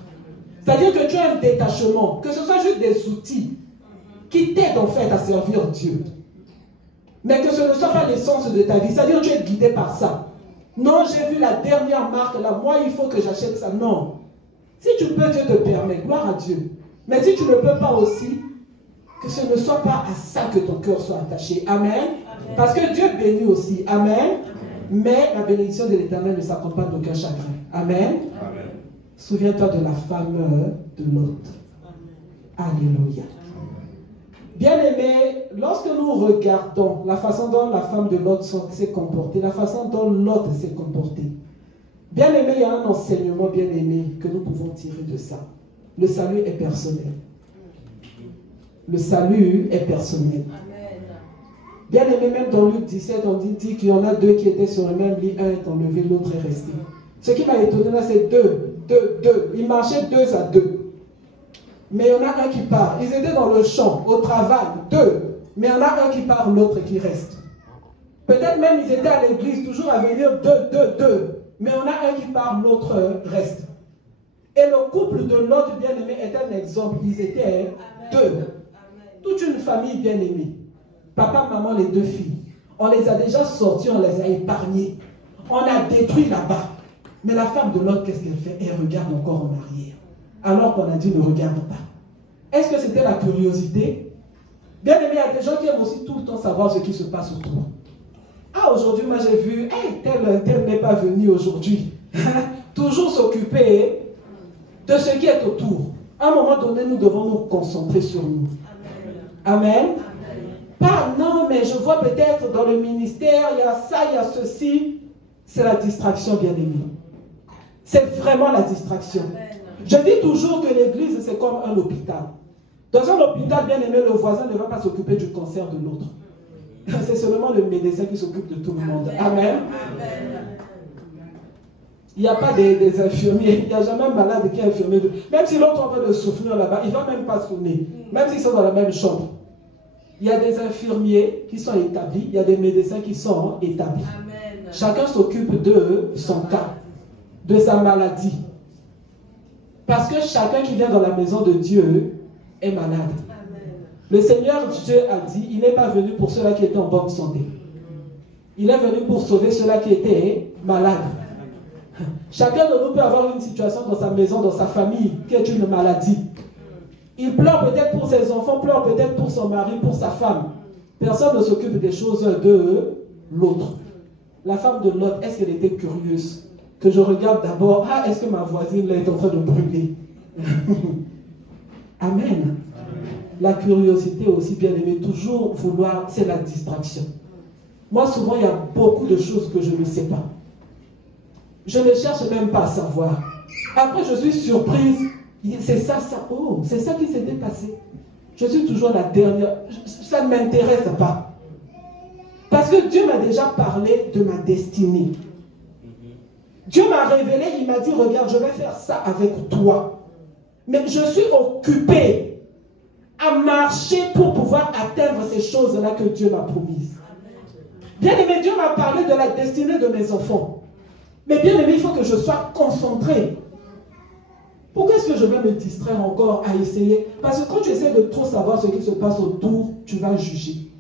C'est-à-dire que tu as un détachement. Que ce soit juste des outils qui t'aident en fait à servir Dieu. Mais que ce ne soit pas l'essence de ta vie. C'est-à-dire que tu es guidé par ça. Non, j'ai vu la dernière marque là. Moi, il faut que j'achète ça. Non. Si tu peux, Dieu te permet. Gloire à Dieu. Mais si tu ne peux pas aussi, que ce ne soit pas à ça que ton cœur soit attaché. Amen. Amen. Parce que Dieu bénit aussi. Amen. Amen. Mais la bénédiction de l'Éternel ne s'accompagne d'aucun chagrin. Amen. Amen. Souviens-toi de la femme de Lot. Alléluia. Bien-aimés, lorsque nous regardons la façon dont la femme de Lot s'est comportée, la façon dont Lot s'est comporté, bien-aimés, il y a un enseignement bien-aimé que nous pouvons tirer de ça. Le salut est personnel. Le salut est personnel. Bien aimé, même dans Luc 17, on dit qu'il y en a deux qui étaient sur le même lit, un est enlevé, l'autre est resté. Ce qui m'a étonné là, c'est deux. Ils marchaient 2 à 2. Mais il y en a un qui part. Ils étaient dans le champ, au travail, 2. Mais il y en a un qui part, l'autre qui reste. Peut-être même ils étaient à l'église, toujours à venir 2. Mais il y en a un qui part, l'autre reste. Et le couple de l'autre bien-aimé est un exemple. Ils étaient 2. Toute une famille bien-aimée. Papa, maman, les 2 filles. On les a déjà sortis, on les a épargnés. On a détruit là-bas. Mais la femme de l'autre, qu'est-ce qu'elle fait? Elle regarde encore en arrière. Alors qu'on a dit ne regarde pas. Est-ce que c'était la curiosité? Bien-aimé, il y a des gens qui aiment aussi tout le temps savoir ce qui se passe autour. Ah, aujourd'hui, moi j'ai vu, hey, tel n'est pas venu aujourd'hui. Toujours s'occuper de ce qui est autour. À un moment donné, nous devons nous concentrer sur nous. Amen. Amen. Pas, non, mais je vois peut-être dans le ministère, il y a ça, il y a ceci. C'est la distraction, bien-aimé. C'est vraiment la distraction. Amen. Je dis toujours que l'église, c'est comme un hôpital. Dans un hôpital, bien-aimé, le voisin ne va pas s'occuper du cancer de l'autre. C'est seulement le médecin qui s'occupe de tout le monde. Amen. Amen. Il n'y a pas des infirmiers. Il n'y a jamais un malade qui est infirmier. Même si l'autre est en train de souffrir là-bas, il ne va même pas sonner. Même s'ils sont dans la même chambre. Il y a des infirmiers qui sont établis. Il y a des médecins qui sont établis. Amen. Chacun s'occupe de son cas, de sa maladie. Parce que chacun qui vient dans la maison de Dieu est malade. Amen. Le Seigneur Dieu a dit, il n'est pas venu pour ceux-là qui étaient en bonne santé. Il est venu pour sauver ceux-là qui étaient malades. Chacun de nous peut avoir une situation dans sa maison, dans sa famille, qui est une maladie. Il pleure peut-être pour ses enfants, pleure peut-être pour son mari, pour sa femme. Personne ne s'occupe des choses de l'autre. La femme de Lot, est-ce qu'elle était curieuse? Que je regarde d'abord, ah, est-ce que ma voisine là est en train de brûler? Amen. La curiosité aussi, bien aimé, toujours vouloir, c'est la distraction. Moi, souvent, il y a beaucoup de choses que je ne sais pas. Je ne cherche même pas à savoir. Après, je suis surprise. C'est ça, oh, c'est ça qui s'était passé. Je suis toujours la dernière. Ça ne m'intéresse pas. Parce que Dieu m'a déjà parlé de ma destinée. Dieu m'a révélé, il m'a dit, regarde, je vais faire ça avec toi. Mais je suis occupé à marcher pour pouvoir atteindre ces choses-là que Dieu m'a promises. Bien aimé, Dieu m'a parlé de la destinée de mes enfants. Mais bien aimé, il faut que je sois concentré. Pourquoi est-ce que je vais me distraire encore à essayer? Parce que quand tu essaies de trop savoir ce qui se passe autour, tu vas juger,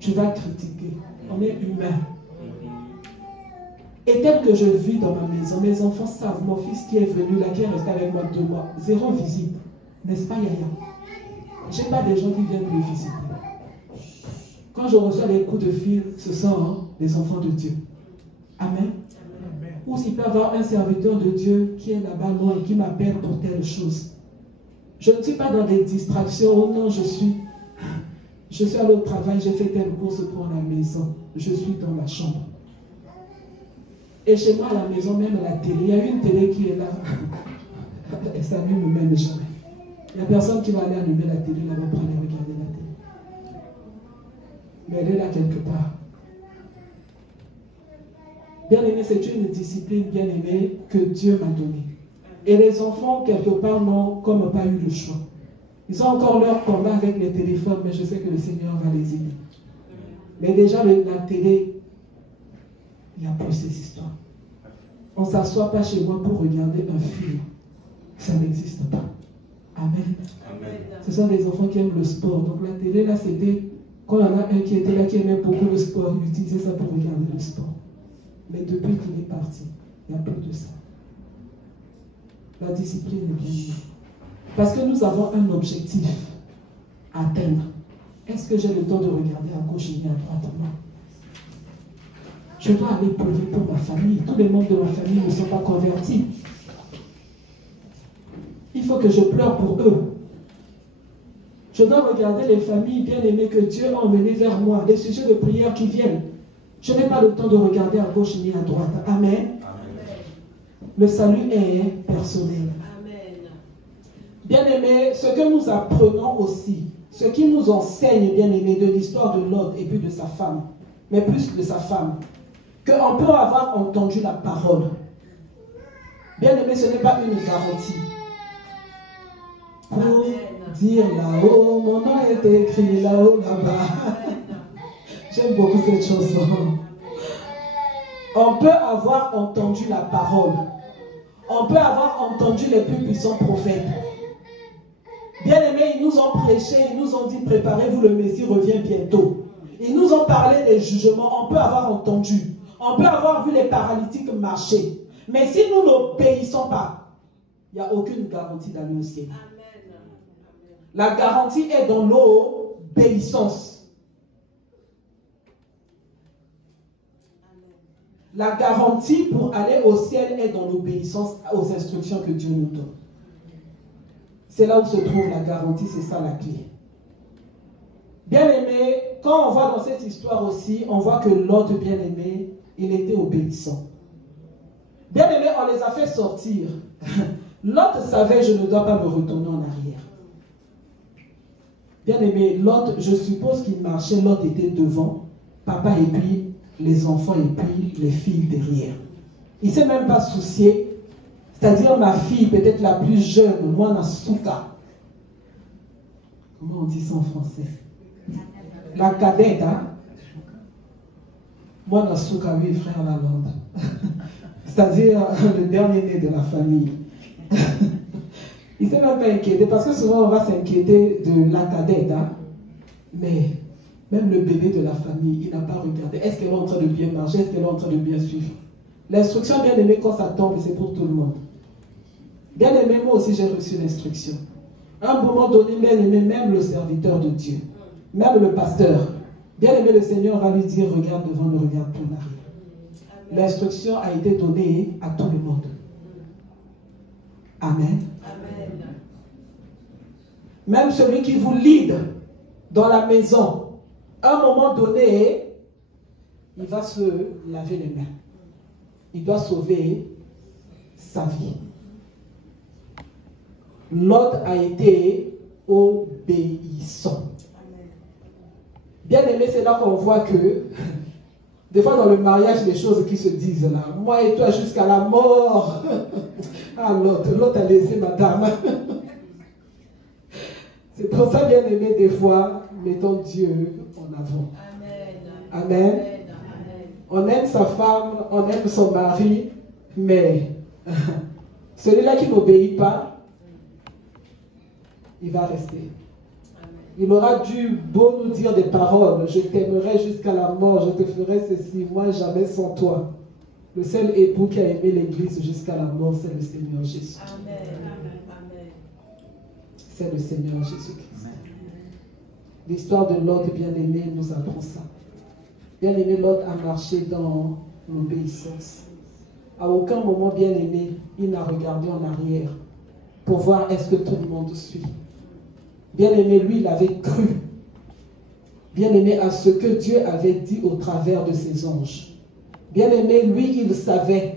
tu vas critiquer. On est humain. Et tel que je vis dans ma maison, mes enfants savent, mon fils qui est venu là, qui est resté avec moi 2 mois, 0 visite. N'est-ce pas, Yaya? Je n'ai pas des gens qui viennent me visiter. Quand je reçois les coups de fil, ce sont les enfants de Dieu. Amen. Ou s'il peut y avoir un serviteur de Dieu qui est là-bas loin et qui m'appelle pour telle chose. Je ne suis pas dans des distractions. Oh non, je suis allé au travail, j'ai fait telle course pour la maison. Je suis dans ma chambre. Et chez moi, à la maison, même la télé, il y a une télé qui est là. Et ça ne me mène jamais. Il n'y a personne qui va aller allumer la télé là-bas pour aller regarder la télé. Mais elle est là quelque part. Bien aimé, c'est une discipline bien aimée que Dieu m'a donnée. Et les enfants, quelque part, n'ont comme pas eu le choix. Ils ont encore leur combat avec les téléphones, mais je sais que le Seigneur va les aider. Mais déjà, la télé, il n'y a plus ces histoires. On ne s'assoit pas chez moi pour regarder un film. Ça n'existe pas. Amen. Amen. Ce sont des enfants qui aiment le sport. Donc la télé, là, c'était... Quand il y en a un qui était là, qui aimait beaucoup le sport, il utilisait ça pour regarder le sport. Mais depuis qu'il est parti, il n'y a plus de ça. La discipline est bien mieux. Parce que nous avons un objectif à atteindre. Est-ce que j'ai le temps de regarder à gauche et à droite? Non. Je dois aller prier pour ma famille. Tous les membres de ma famille ne sont pas convertis. Il faut que je pleure pour eux. Je dois regarder les familles bien-aimées que Dieu a emmenées vers moi, les sujets de prière qui viennent. Je n'ai pas le temps de regarder à gauche ni à droite. Amen. Amen. Le salut est personnel. Amen. Bien-aimés, ce que nous apprenons aussi, ce qui nous enseigne, bien-aimés, de l'histoire de Lot et puis de sa femme, mais plus de sa femme, qu'on peut avoir entendu la parole. Bien-aimés, ce n'est pas une garantie. Pour dire là-haut, mon nom est écrit là-haut, là-bas. J'aime beaucoup cette chanson. On peut avoir entendu la parole. On peut avoir entendu les plus puissants prophètes. Bien-aimés, ils nous ont prêché, ils nous ont dit, préparez-vous, le Messie revient bientôt. Ils nous ont parlé des jugements, on peut avoir entendu. On peut avoir vu les paralytiques marcher. Mais si nous n'obéissons pas, il n'y a aucune garantie d'aller au ciel. La garantie est dans l'obéissance. La garantie pour aller au ciel est dans l'obéissance aux instructions que Dieu nous donne. C'est là où se trouve la garantie, c'est ça la clé. Bien aimé, quand on voit dans cette histoire aussi, on voit que Lot, bien aimé, il était obéissant. Bien aimé, on les a fait sortir. Lot savait, je ne dois pas me retourner en arrière. Bien aimé, Lot, je suppose qu'il marchait, Lot était devant, papa et puis les enfants et puis les filles derrière. Il ne s'est même pas soucié. C'est-à-dire ma fille, peut-être la plus jeune, moi, Nasuka. Comment on dit ça en français? La cadette, hein? Moi, Nasuka, oui, frère Lalande. C'est-à-dire le dernier né de la famille. Il ne s'est même pas inquiété, parce que souvent on va s'inquiéter de la cadette, hein? Mais même le bébé de la famille, il n'a pas regardé. Est-ce qu'elle est en train de bien marcher? Est-ce qu'elle est en train de bien suivre? L'instruction, bien aimée, quand ça tombe, c'est pour tout le monde. Bien aimé, moi aussi j'ai reçu l'instruction. À un moment donné, bien aimé, même le serviteur de Dieu, même le pasteur, bien aimé, le Seigneur va lui dire, regarde devant, ne regarde plus en arrière. L'instruction a été donnée à tout le monde. Amen. Amen. Même celui qui vous lead dans la maison, à un moment donné, il va se laver les mains. Il doit sauver sa vie. Lot a été obéissant. Bien aimé, c'est là qu'on voit que des fois dans le mariage, les choses qui se disent là, moi et toi jusqu'à la mort. Ah, Lot a laissé madame. C'est pour ça, bien aimé, des fois, mettons Dieu en avant. Amen. On aime sa femme, on aime son mari, mais celui-là qui n'obéit pas, il va rester. Il aura dû beau nous dire des paroles, je t'aimerai jusqu'à la mort, je te ferai ceci, moi jamais sans toi. Le seul époux qui a aimé l'Église jusqu'à la mort, c'est le Seigneur Jésus. C'est le Seigneur Jésus-Christ. L'histoire de Lot bien-aimé nous apprend ça. Bien-aimé, Lot a marché dans l'obéissance. À aucun moment, bien-aimé, il n'a regardé en arrière pour voir est-ce que tout le monde suit. Bien-aimé, lui, il avait cru, bien-aimé, à ce que Dieu avait dit au travers de ses anges. Bien-aimé, lui, il savait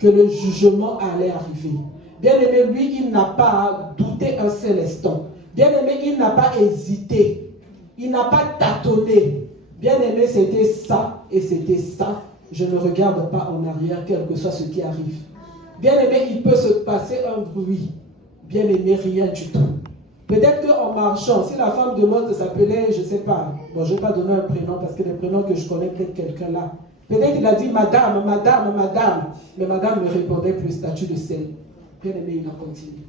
que le jugement allait arriver. Bien-aimé, lui, il n'a pas douté un seul instant. Bien-aimé, il n'a pas hésité. Il n'a pas tâtonné. Bien-aimé, c'était ça et c'était ça. Je ne regarde pas en arrière, quel que soit ce qui arrive. Bien-aimé, il peut se passer un bruit. Bien-aimé, rien du tout. Peut-être qu'en marchant, si la femme de l'autre s'appelait, je ne sais pas, bon, je ne vais pas donner un prénom parce que les prénoms que je connais, peut-être quelqu'un là. Peut-être qu'il a dit madame, madame, madame. Mais madame ne répondait plus, statut de sel. Bien-aimé, il a continué.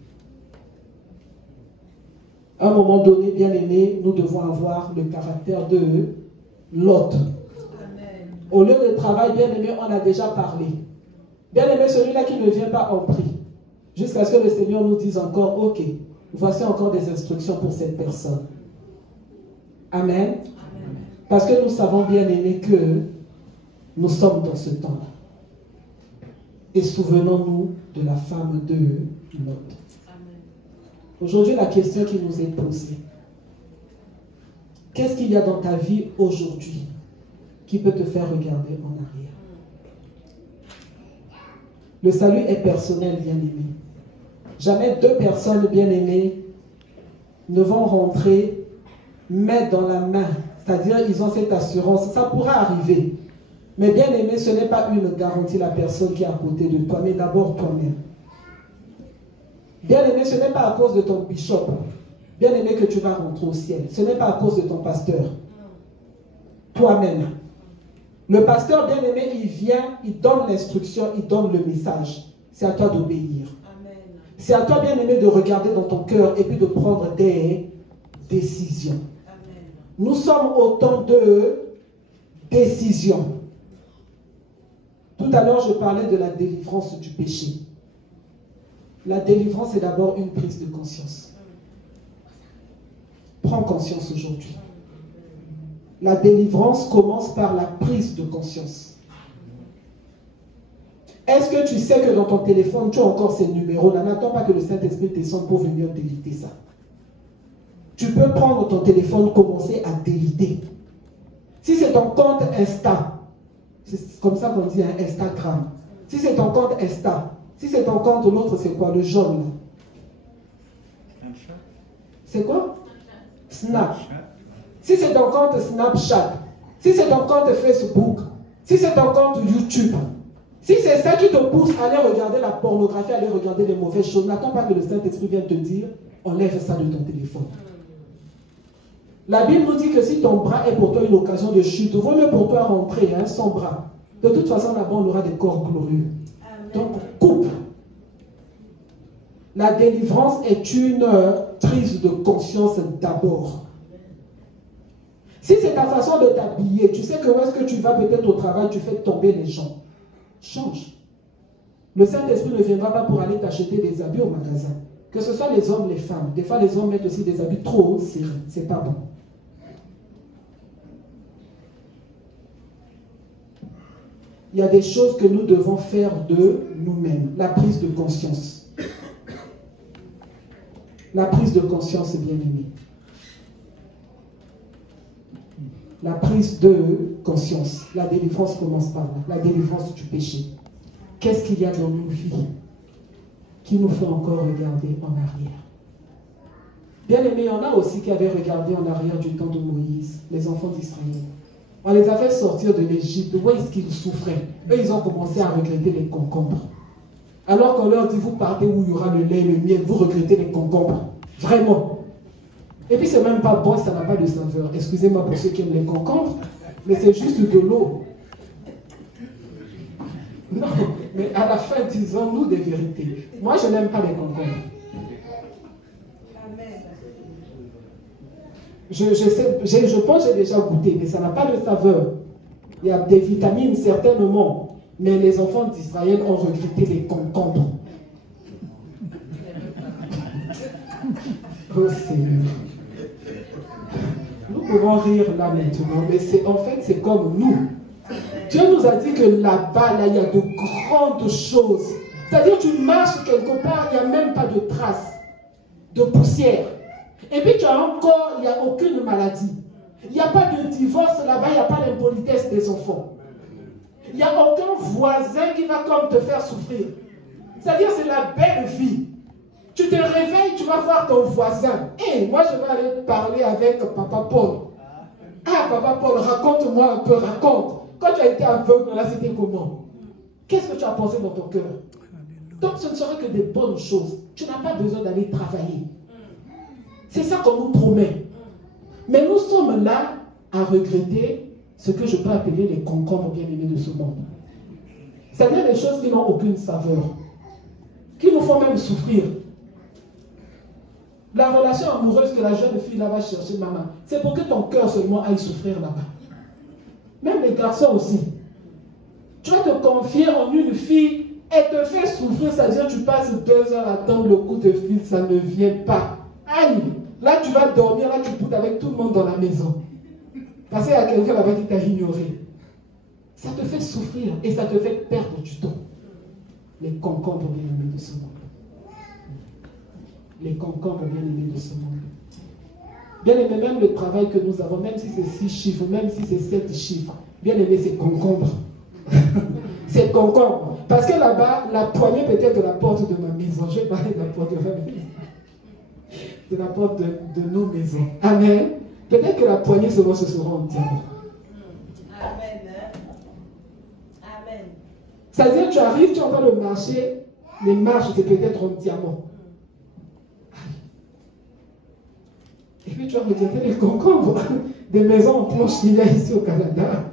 À un moment donné, bien-aimé, nous devons avoir le caractère de Lot. Au lieu de travail, bien-aimé, on a déjà parlé. Bien-aimé, celui-là qui ne vient pas en prix. Jusqu'à ce que le Seigneur nous dise encore, ok, voici encore des instructions pour cette personne. Amen. Parce que nous savons, bien-aimé, que nous sommes dans ce temps-là. Et souvenons-nous de la femme de Lot. Aujourd'hui, la question qui nous est posée, qu'est-ce qu'il y a dans ta vie aujourd'hui qui peut te faire regarder en arrière? Le salut est personnel, bien-aimé. Jamais deux personnes bien-aimées ne vont rentrer main dans la main. C'est-à-dire, ils ont cette assurance. Ça pourra arriver. Mais bien-aimé, ce n'est pas une garantie la personne qui est à côté de toi, mais d'abord toi-même. Bien-aimé, ce n'est pas à cause de ton bishop, bien-aimé, que tu vas rentrer au ciel. Ce n'est pas à cause de ton pasteur. Toi-même. Le pasteur, bien-aimé, il vient, il donne l'instruction, il donne le message. C'est à toi d'obéir. C'est à toi, bien-aimé, de regarder dans ton cœur et puis de prendre des décisions. Amen. Nous sommes au temps de décisions. Tout à l'heure, je parlais de la délivrance du péché. La délivrance est d'abord une prise de conscience. Prends conscience aujourd'hui. La délivrance commence par la prise de conscience. Est-ce que tu sais que dans ton téléphone, tu as encore ces numéros-là? N'attends pas que le Saint-Esprit descende pour venir déliter ça. Tu peux prendre ton téléphone, commencer à déliter. Si c'est ton compte Insta, c'est comme ça qu'on dit un Instagram. Si c'est ton compte Insta, si c'est ton compte, l'autre c'est quoi? Le jaune. C'est quoi? Snap. Si c'est ton compte Snapchat, si c'est ton compte Facebook, si c'est ton compte YouTube, si c'est ça qui te pousse à aller regarder la pornographie, à aller regarder les mauvaises choses, n'attends pas que le Saint-Esprit vienne te dire, enlève ça de ton téléphone. La Bible nous dit que si ton bras est pour toi une occasion de chute, vaut mieux pour toi rentrer sans bras. De toute façon, là-bas, on aura des corps glorieux. Amen. Donc, coupe. La délivrance est une prise de conscience d'abord. Si c'est ta façon de t'habiller, tu sais que où est-ce que tu vas peut-être au travail, tu fais tomber les gens. Change. Le Saint-Esprit ne viendra pas pour aller t'acheter des habits au magasin. Que ce soit les hommes, les femmes. Des fois, les hommes mettent aussi des habits trop serrés. C'est pas bon. Il y a des choses que nous devons faire de nous-mêmes. La prise de conscience. La prise de conscience, bien aimé. La prise de conscience. La délivrance commence par là. La délivrance du péché. Qu'est-ce qu'il y a dans nos vies qui nous fait encore regarder en arrière? Bien aimé, il y en a aussi qui avaient regardé en arrière du temps de Moïse, les enfants d'Israël. On les a fait sortir de l'Égypte. Où est-ce qu'ils souffraient? Eux, ils ont commencé à regretter les concombres. Alors qu'on leur dit, vous partez où il y aura le lait et le miel, vous regrettez les concombres. Vraiment. Et puis c'est même pas bon, ça n'a pas de saveur. Excusez-moi pour ceux qui aiment les concombres, mais c'est juste de l'eau. Non, mais à la fin, disons-nous des vérités. Moi, je n'aime pas les concombres. Je pense que j'ai déjà goûté, mais ça n'a pas de saveur. Il y a des vitamines certainement, mais les enfants d'Israël ont regretté les concombres. Oh Seigneur. Nous pouvons rire là maintenant, mais en fait c'est comme nous. Dieu nous a dit que là-bas, là, il y a de grandes choses. C'est-à-dire tu marches quelque part, il n'y a même pas de traces de poussière. Et puis tu as encore, il n'y a aucune maladie. Il n'y a pas de divorce là-bas, il n'y a pas d'impolitesse des enfants. Il n'y a aucun voisin qui va comme te faire souffrir. C'est-à-dire c'est la belle vie. Tu te réveilles, tu vas voir ton voisin. Et moi je vais aller parler avec Papa Paul. Ah Papa Paul, raconte-moi un peu, raconte. Quand tu as été aveugle, là c'était comment? Qu'est-ce que tu as pensé dans ton cœur? Donc ce ne sera que des bonnes choses. Tu n'as pas besoin d'aller travailler. C'est ça qu'on nous promet. Mais nous sommes là à regretter ce que je peux appeler les concombres bien-aimés de ce monde. C'est-à-dire des choses qui n'ont aucune saveur, qui nous font même souffrir. La relation amoureuse que la jeune fille là va chercher, maman, c'est pour que ton cœur seulement aille souffrir là-bas. Même les garçons aussi. Tu vas te confier en une fille, elle te fait souffrir, c'est-à-dire tu passes 2 heures à attendre le coup de fil, ça ne vient pas. Aïe! Là tu vas dormir, là tu poutes avec tout le monde dans la maison. Parce qu'il y a quelqu'un là-bas qui t'a ignoré. Ça te fait souffrir et ça te fait perdre du temps. Les concombres bien-aimés de ce monde. Les concombres bien-aimés de ce monde. Bien-aimé, même le travail que nous avons, même si c'est 6 chiffres, même si c'est 7 chiffres, bien-aimé, c'est concombre. C'est concombre. Parce que là-bas, la poignée peut-être de la porte de ma maison. Je vais parler de la porte de ma maison. De la porte de nos maisons. Amen. Peut-être que la poignée seulement ce sera en diamant. Amen. Amen. C'est-à-dire, tu arrives, tu es en train de marcher, les marches, c'est peut-être en diamant. Et puis tu as regardé les concombres des maisons en planche qu'il y a ici au Canada.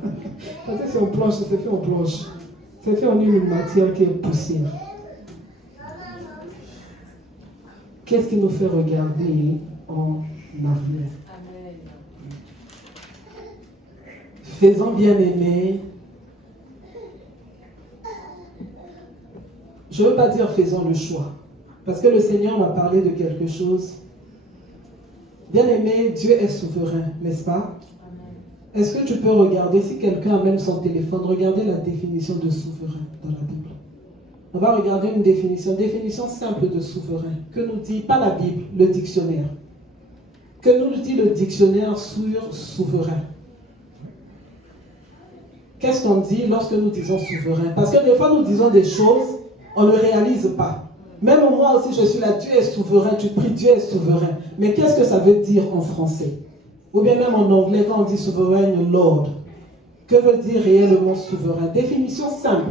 Parce que c'est en planche, c'est fait en planche. C'est fait en une matière qui est poussière. Qu'est-ce qui nous fait regarder en arrière? Faisons bien aimer. Je ne veux pas dire faisons le choix. Parce que le Seigneur m'a parlé de quelque chose. Bien aimé, Dieu est souverain, n'est-ce pas? Est-ce que tu peux regarder, si quelqu'un amène son téléphone, regardez la définition de souverain dans la Bible. On va regarder une définition simple de souverain. Que nous dit, pas la Bible, le dictionnaire. Que nous dit le dictionnaire sur souverain? Qu'est-ce qu'on dit lorsque nous disons souverain? Parce que des fois nous disons des choses, on ne réalise pas. Même moi aussi je suis là, Dieu est souverain, tu pries, Dieu est souverain. Mais qu'est-ce que ça veut dire en français? Ou bien même en anglais quand on dit souverain, Lord. Que veut dire réellement souverain? Définition simple.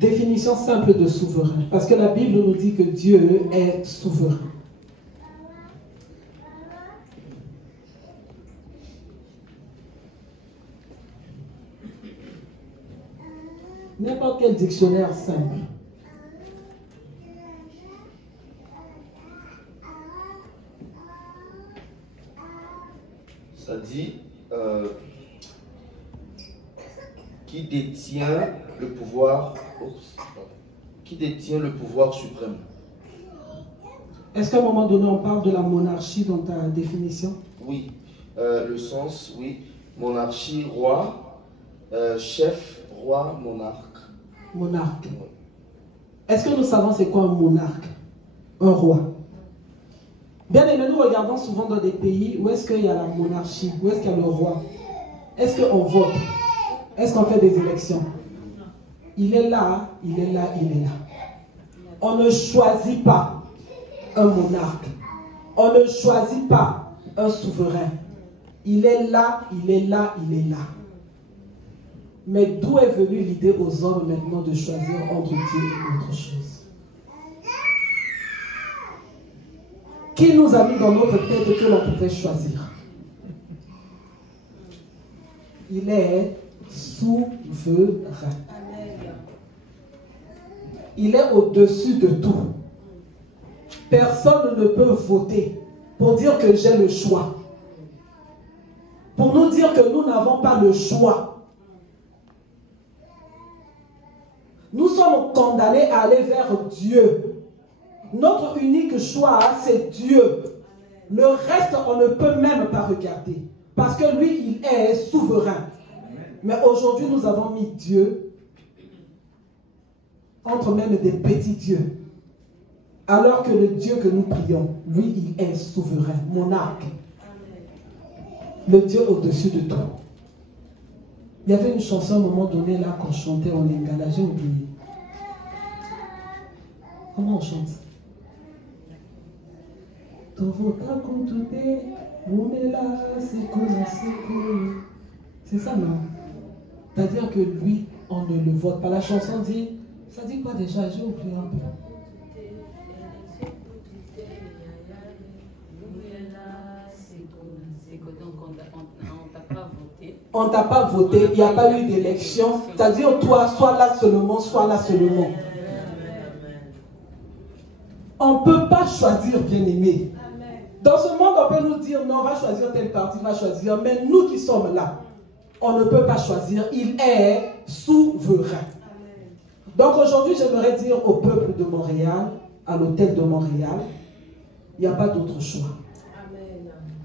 Définition simple de souverain. Parce que la Bible nous dit que Dieu est souverain. N'importe quel dictionnaire simple. Ça dit qui détient le pouvoir suprême. Est-ce qu'à un moment donné on parle de la monarchie dans ta définition? Oui, le sens, oui. Monarchie, roi, chef, roi, monarque. Monarque. Est-ce que nous savons c'est quoi un monarque? Un roi. Bien aimé, nous regardons souvent dans des pays où est-ce qu'il y a la monarchie, où est-ce qu'il y a le roi. Est-ce qu'on vote? Est-ce qu'on fait des élections? Il est là, il est là, il est là. On ne choisit pas un monarque. On ne choisit pas un souverain. Il est là, il est là, il est là. Mais d'où est venue l'idée aux hommes maintenant de choisir entre Dieu et autre chose? Qui nous a mis dans notre tête que l'on pouvait choisir? Il est souverain. Il est au-dessus de tout. Personne ne peut voter pour dire que j'ai le choix. Pour nous dire que nous n'avons pas le choix. Nous sommes condamnés à aller vers Dieu. Notre unique choix, c'est Dieu. Le reste, on ne peut même pas regarder. Parce que lui, il est souverain. Mais aujourd'hui, nous avons mis Dieu entre même des petits dieux. Alors que le Dieu que nous prions, lui, il est souverain, monarque. Le Dieu au-dessus de tout. Il y avait une chanson à un moment donné, là, qu'on chantait en lingala, j'ai oublié. Comment on chante? C'est ça, non? C'est-à-dire que lui, on ne le vote pas. La chanson dit, ça dit quoi déjà? J'ai oublié un peu. On ne t'a pas voté, il n'y a pas eu d'élection. C'est-à-dire, toi, soit là seulement, soit là seulement. On ne peut pas choisir, bien-aimé. Dans ce monde, on peut nous dire, non, on va choisir tel parti, on va choisir. Mais nous qui sommes là, on ne peut pas choisir. Il est souverain. Donc aujourd'hui, j'aimerais dire au peuple de Montréal, à l'hôtel de Montréal, il n'y a pas d'autre choix.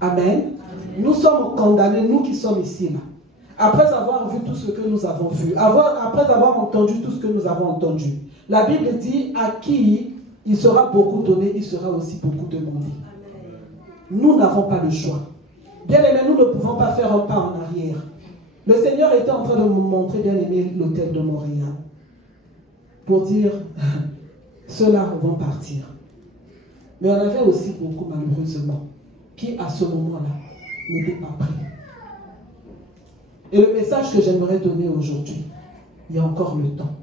Amen. Amen. Nous sommes condamnés, nous qui sommes ici, là. Après avoir vu tout ce que nous avons vu, après avoir entendu tout ce que nous avons entendu, la Bible dit, à qui il sera beaucoup donné, il sera aussi beaucoup demandé. Nous n'avons pas le choix. Bien aimé, nous ne pouvons pas faire un pas en arrière. Le Seigneur était en train de nous montrer, bien aimé, l'hôtel de Montréal. Pour dire, ceux-là vont partir. Mais on avait aussi beaucoup, malheureusement, qui à ce moment-là n'étaient pas prêts. Et le message que j'aimerais donner aujourd'hui, il y a encore le temps.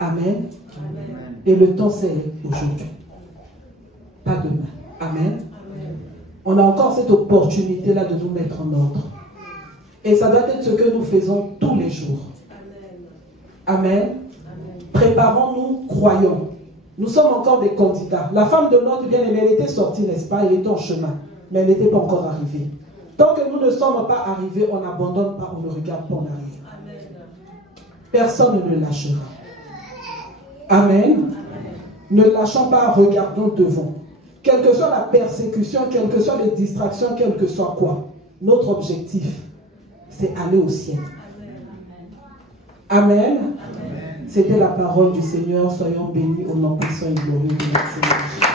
Amen. Amen. Et le temps, c'est aujourd'hui. Pas demain. Amen. Amen. On a encore cette opportunité-là de nous mettre en ordre. Et ça doit être ce que nous faisons tous les jours. Amen. Amen. Préparons-nous, croyons. Nous sommes encore des candidats. La femme de notre bien-aimée, elle était sortie, n'est-ce pas? Elle était en chemin, mais elle n'était pas encore arrivée. Tant que nous ne sommes pas arrivés, on n'abandonne pas, on ne regarde pas en arrière. Personne ne lâchera. Amen. Amen. Ne lâchons pas, regardons devant. Quelle que soit la persécution, quelles que soient les distractions, quel que soit quoi, notre objectif, c'est aller au ciel. Amen. Amen. C'était la parole du Seigneur. Soyons bénis au nom puissant et glorieux de notre Seigneur.